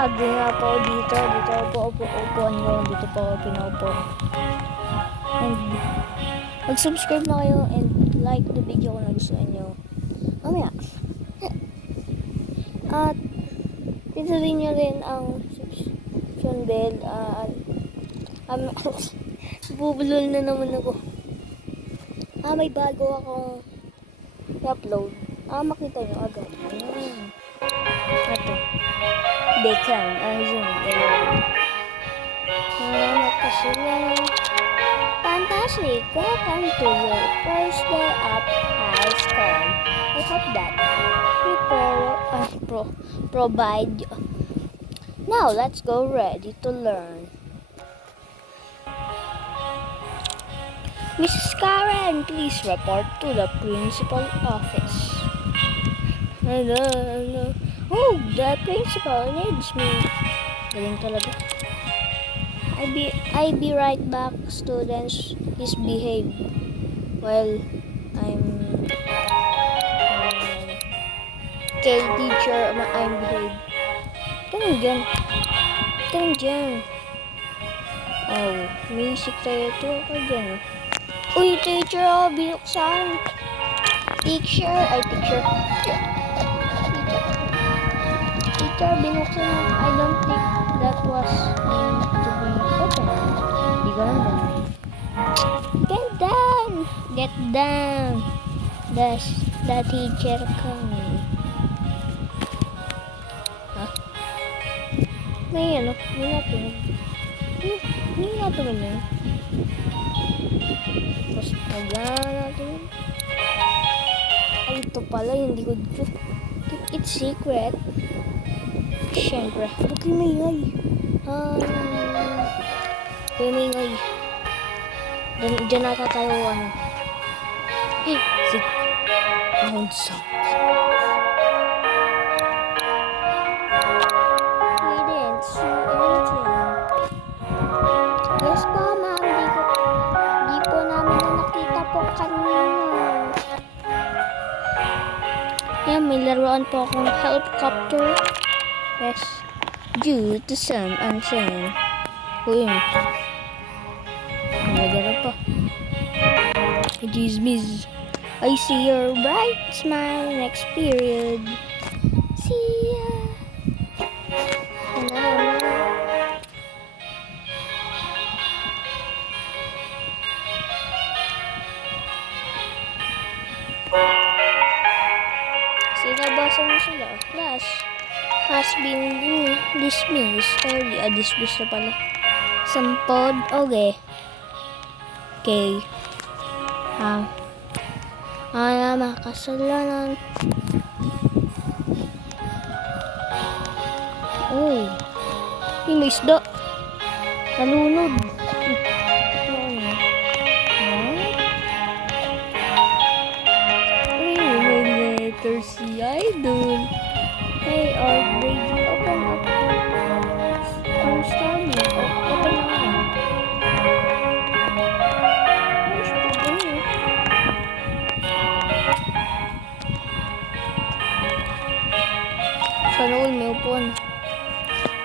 Sabi nga po dito po upuan ko, dito po ako pinaupo. And mag-subscribe na kayo and like the video kung nagustuhan nyo. Mamaya. At tituloy nyo rin ang subscription bell. Bubulol na naman ako. May bago akong i-upload. Makita nyo agad. Ito. Bacon. Zoom. Makasila. Fantastic. Welcome to your first day at high school. I hope that we provide you. Now, let's go ready to learn. Mrs. Karen, please report to the principal office. Hello. Oh, the principal needs me. Galing talaga. I be right back. Students, please behave while I'm okay, teacher, I'm behave. Tanong dyan. Oh, music tayo ito. Ako dyan. Uy, teacher, binuksan. Teacher, binuksan. I don't think that was meant to be open. Hindi ko lang ganun. Get down. The teacher coming. May natunog niya. Tapos nagyan natin. Ay, ito pala yung likod ko. Keep it secret. Siyempre, huwag kayo maingay. Kayo maingay. Diyan nata tayo, sit. Sound. We didn't see anything. Yes po, ma'am. Di po namin na nakita po kanina. Yan, may laruan po akong helicopter. Yes, due to some unseen. Uy, nagano pa. Miss. I see your bright smile next period. See ya. Sinabasa mo sila. Class has been dismissed. Dismissed na pala. Sampod. Okay. Makasalanan. Oh. May isda. Nalunod. May letter si Idol. Hey, our grade, open up. I'm starting. Open up. Sana all may upuan.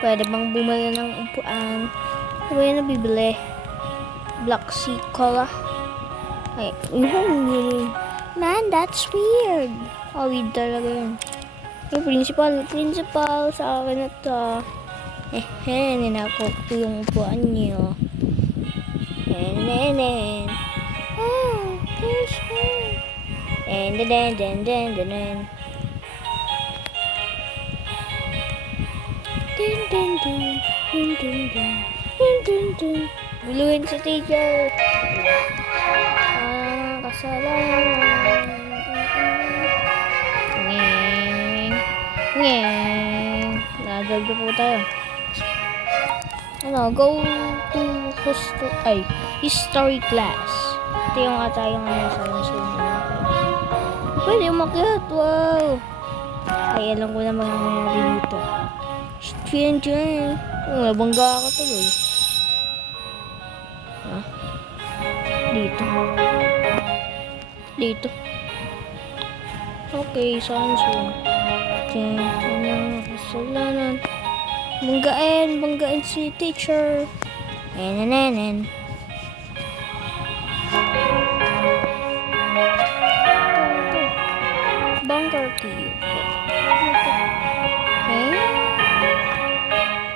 Pwede bang bumili ng upuan? Ano ba yun na bibili? Black Sea Cola. Ay, man, that's weird. Weird talaga yun. Yung principal sa akin na to. Ninakop ko yung upuan niyo. There's one. Buluhin si teacher. Kasalanan. Nagagdo po tayo. Go to history class. Ito yung atayong science room. Pwede umakyat. Wow. Ay, alam ko na mga nangyari dito. Dyan. Nabangga ako tuloy. Dito. Okay, science room. Kasalanan. Banggain si teacher. Enen. Bunker key.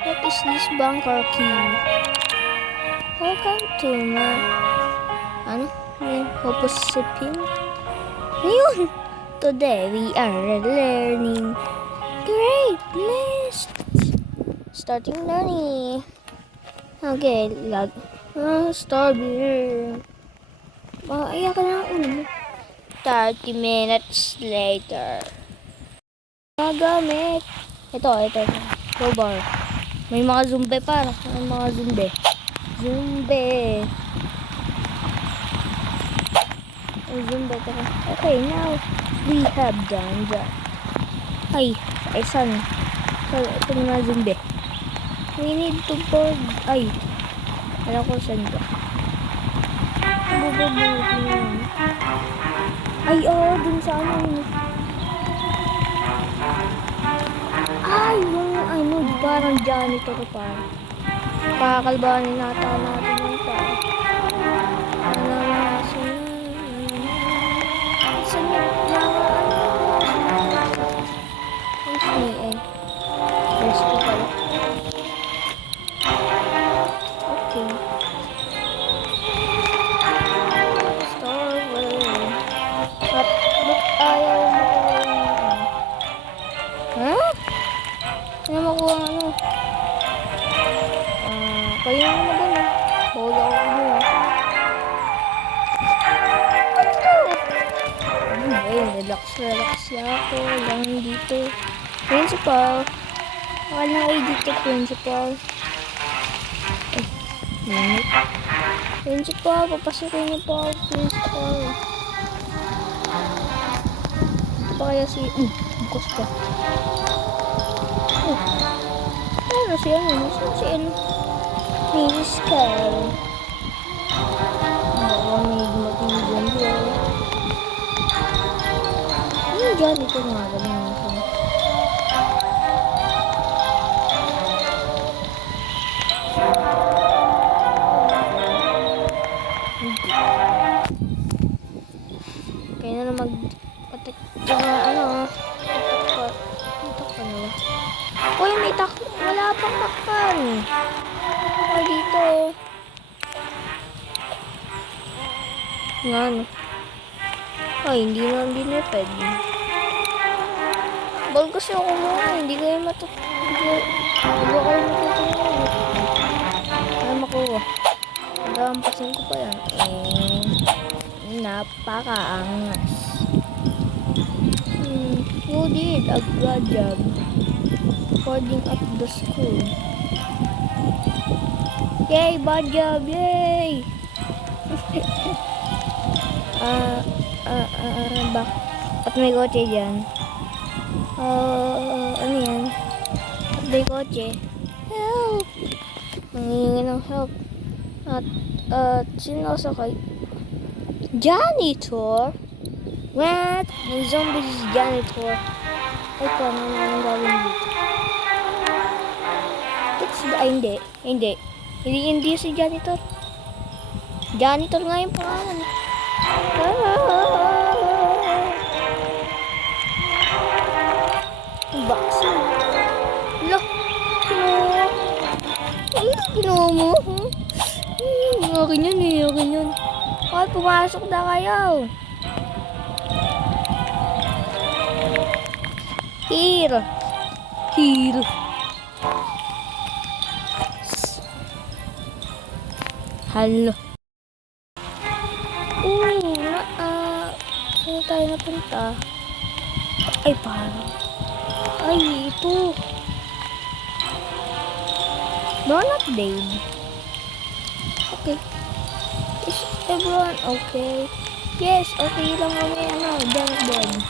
What is this bunker key? Welcome to my... Ano? Hoposipin? Ayun! Today we are learning grade list. Starting learning. Okay, start here. Iyak ka na ulo mo. 30 minutes later. Magamit. Ito. Crowbar. May mga zombie para. May mga zombie. Okay, now we have done that. Ay, saan? Ito mga zombie. We need to board. Ay, alam ko saan ba. Ay, dun sa ano. Ay, yung parang janitor pa. Kakalbanin natin yung pa. Kaya nga maganda. Bawala ako mo. Relax ako. Lang dito. Principal. Wala kayo dito, principal. Ay, minute. Principal, papasukin niyo po ako, principal. Pa kaya si... bukos pa. Ano si ano? Saan si ano? Mrs. Carol. Baka may matinigyan dyan. Ano dyan? Ito nga ganun. Kaya na mag-patik ka ano. Patak pa na ba? Uy, may wala pang takpan. Dito. Nga no. Ay, hindi na pwede. Bal kasi ako muna. Hindi kayo matutunan. Ay, makuha. Nagampasin ko pa yan. Napakaangas. You did a good job holding up the school. Yay, bad job, yay! Ba't may kotse dyan? Ano yan? Ba't may kotse? Help! Nangingi ng help. Sino sa kay? Janitor? What? May zombies janitor. Ay, paano naman gawin dito? Hindi. Hindi si janitor. Janitor nga yung pangalan. Bakso. Look. Ano ginawa mo? Akin yun. Ay, pumasok na kayo. Here. Hello. Saan tayo napunta? Ay, parang. Ay, ito. Donut Dave. Okay. Is everyone okay? Yes, okay lang kami. Donut Dave.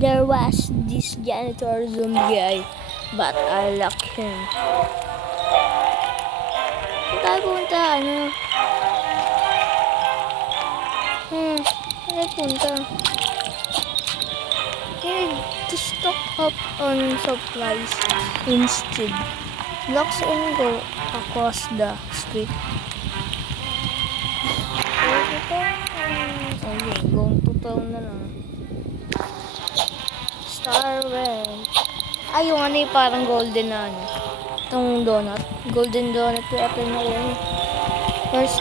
There was this janitor zombie, but I like him. Tayo punta, Tayo punta. to stock up on supplies instead. Blocks and go across the street. Okay, going to town na lang. Star Red. Ay, yung ano yung parang golden na ano. Itong donut. Golden donut yung ito na yun. First.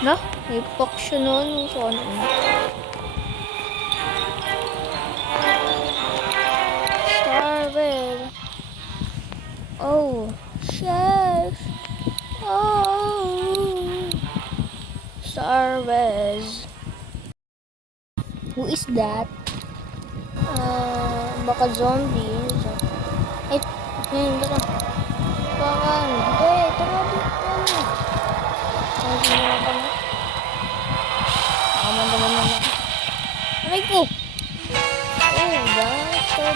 Na? May pock siya noon. So, ano. Star Red. Oh. Chef. Oh. Star Red. Who is that? Baka zombie. Ay, tara. Baka, hindi, tara dito. Hindi na ka na. Aman naman naman. Aray ko! Oh, basta.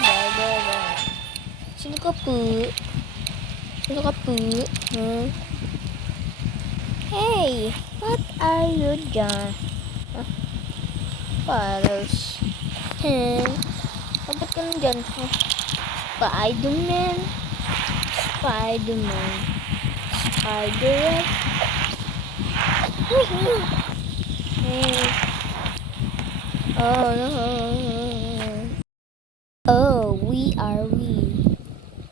Sino ka po? Sino ka po? Hey, what are you done? Paros. Dapat ka na dyan. Spider-Man. Spider-Man. Spider-Man. Hey. Oh, no. Oh, we.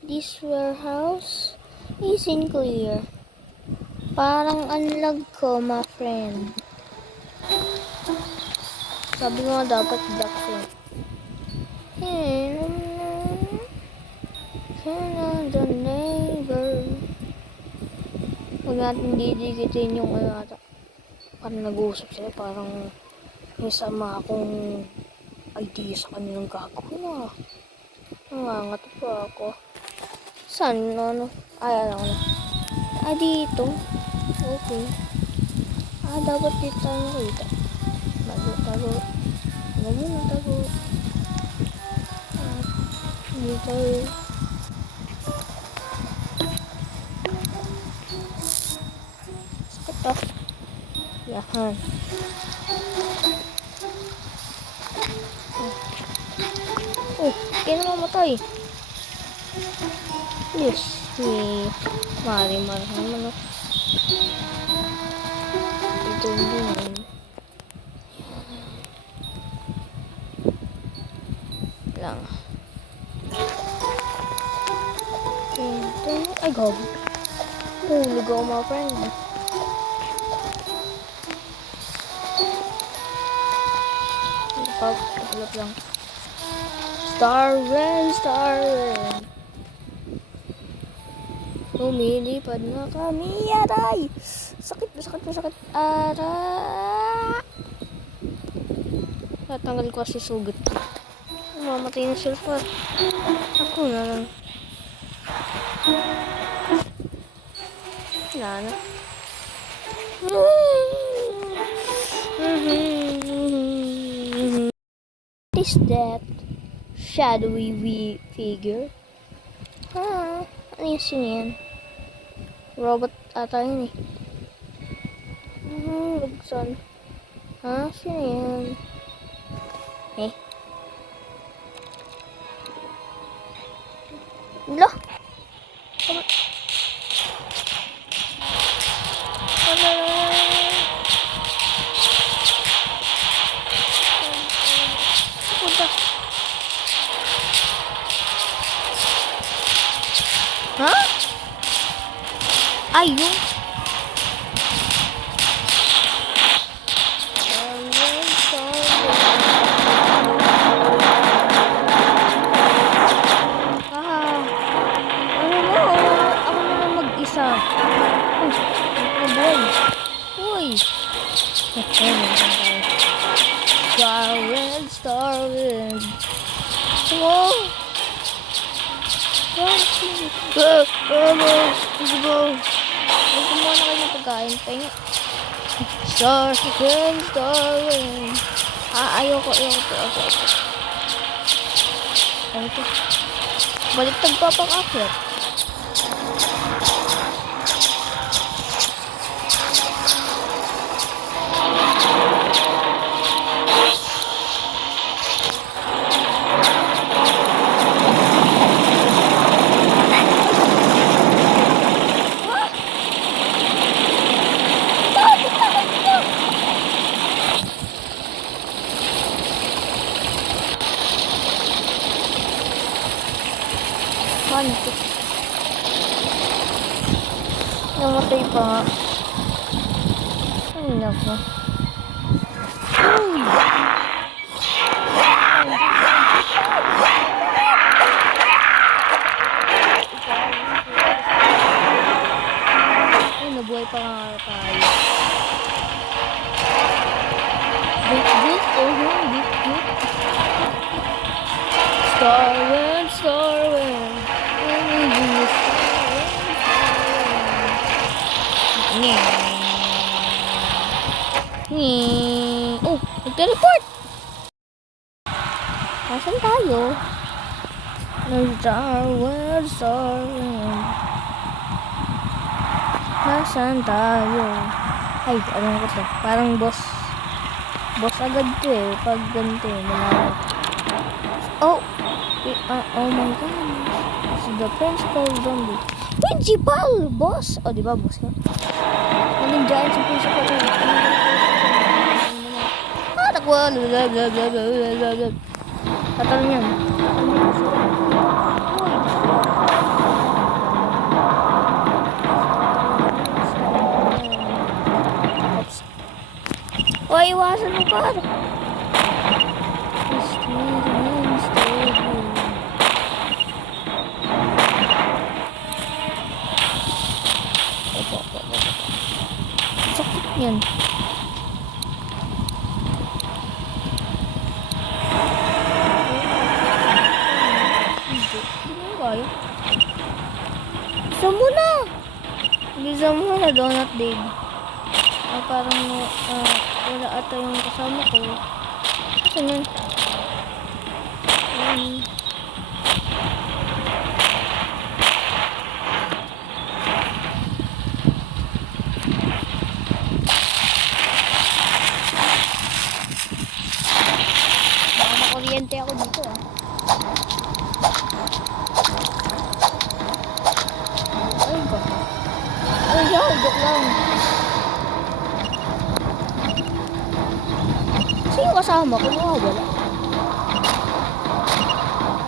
This warehouse isn't clear. Parang unlag ko, my friend. Sabi ko nga dapat duck eh. The neighbor. Huwag natin didikitin yung ano ata. Parang nag-uusap sila. Parang may sama akong idea sa kanilang gagawin na. Nangangat pa ako. Saan? Ano? Ay, alam ko na. Ah, dito. Okay. Ah, dapat dito tayo nakita. Tago. Ano muna, tago. Dito. Ito. Yahan. Oh, kaya namamatay. Yes, may mari naman. Ito din. Lang. Ito. Ay, gabi. Hulog ako mga friend. Pag-ulap lang. Star Red. Lumilipad na kami. Aray! Sakit. Aray! Natanggal ko kasi sugat. Mamatay na sila pa. Ako na lang. Wala na. What is that? Shadowy figure? Ano yung yan? Robot ata yun eh. Lugsan. Sino yan? Eh? Lo? Ayun. Ako na lang mag-isa. Uy. Star Red. Whoa. Kumuha na kayo ng pagkain. Pahinga. Star Red. Ayoko. Ano to? Baliktad pa pang akyat. ka. Ay, nako. Uy! Ay, nabuhay pa nga tayo. Bit-bit, oh yun, bit-bit. Starwind, Starwind. Oh, nag-teleport! Nasaan tayo? Starwind, Starwind. Nasaan tayo? Ay, ano ko to? Parang boss. Boss agad to eh. Pag ganito eh. Malawak. Oh! Oh my god. This is the principal zombie. Principal! Boss! Oh, di ba boss nga? Nandun dyan si principal. Ah, takwa! Tatalon yan. Oh, iwasan mo ka. Sakit yan. Hindi mo kaya. Bisa mo na. Bisa mo na, donut dig. Parang wala ata yung kasama ko. Saan yan? Baka makuryente ako dito ah. Ay ba? Ay yaw, joke lang. Sino kasama ko? Wala.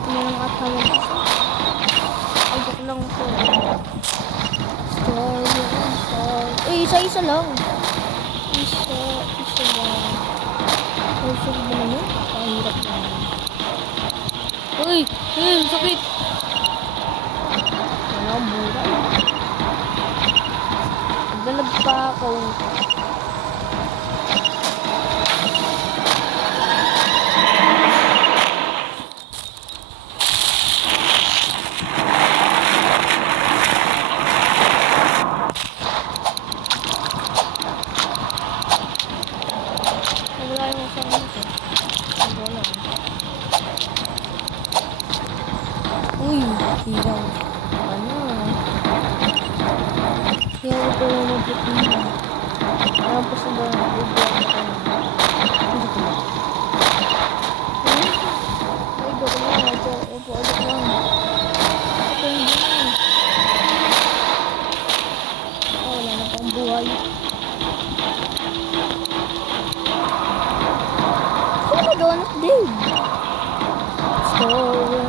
Ano lang at naman kasi. Ay, joke lang po. Star. Eh, isa-isa lang. Isa lang. Ay, sakit ba naman? Pahirap naman. Uy! Sakit! Wala ang buhay. Nagdalag pa ako. Uy, hirang. Ano? Hirang ko lang mag-put nila. Tapos na ba? Bigyan ko na. Hindi ko na. Ay, joke lang. Opo, joke lang. Ito yung buhay. Oh, wala na pang buhay. Sino ba donut din? Stolen.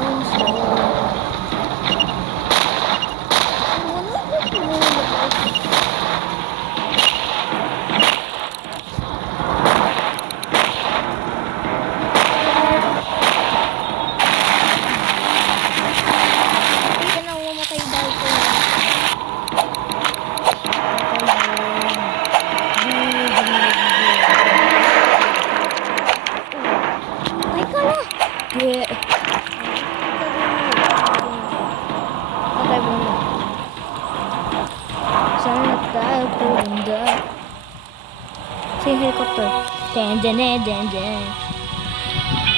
Yeah. Patay mo na. Saan na tayo pumunta? Sa helicopter. Den.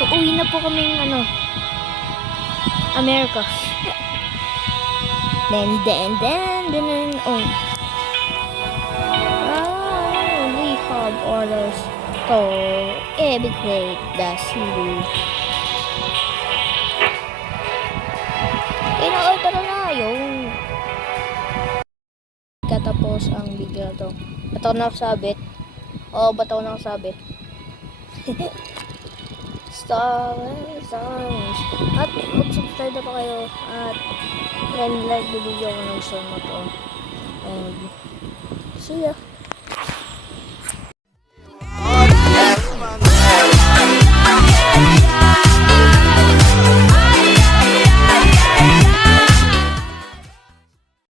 Uuwi na po kaming America. Den. Oh. We have orders to evacuate the city. Tara na yung katapos ang video na to. Ba't ako nakasabit? Oo, ba't ako nakasabit? Stars. At mag-subscribe na pa kayo at like the video kung nagustuhan mo to. And See ya.